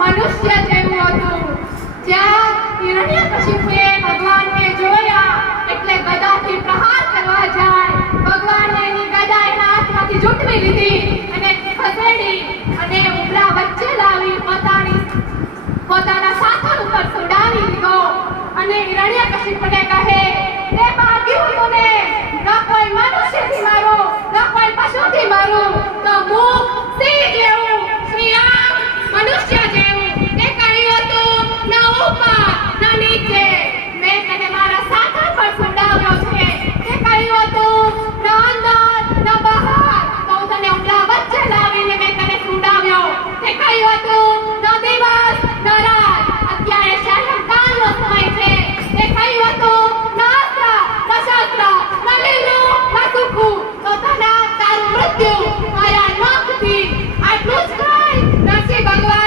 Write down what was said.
મનુષ્ય જેવું હતું. જ્યાં હિરણ્યકશિપુએ ભગવાનને જોયા એટલે ગદાથી પ્રહાર કરવા જાય, ભગવાનને એની ગદા એના હાથમાંથી ઝૂંટવી લીધી અને ખસેડી અને ઉમરા વચ્ચે લાવી પોતાના સાથળ ઉપર સુડાવી દીધો અને હિરણ્યકશિપુને કહે, એ ભાગ્યું તુને, ન કોઈ મનુષ્યથી મારો ન કોઈ પશુથી મારું, તો મુખ સિંહ જેવું, શ્રી આમ મનુષ્ય જેવું. તે કહ્યું હતું, ન ઉપર ન નીચે, મેં તને મારા સાથળ પર સુડાવ્યો છે. તે કહ્યું હતું, ન અંદર ન બહાર, તો હું તને ઉમરા વચ્ચે લાવીને મેં તને સુડાવ્યો. તે કહ્યું હતું, ન દિવસ ન રાત, અત્યારે સાયંકાળનો સમય છે. તે કહ્યું હતું, ન અસ્ત્ર ન શસ્ત્ર ન લીલું ન સૂકું, તો તારું મૃત્યુ મારા નખથી. આટલું જ કહી નરસિંહ ભગવાન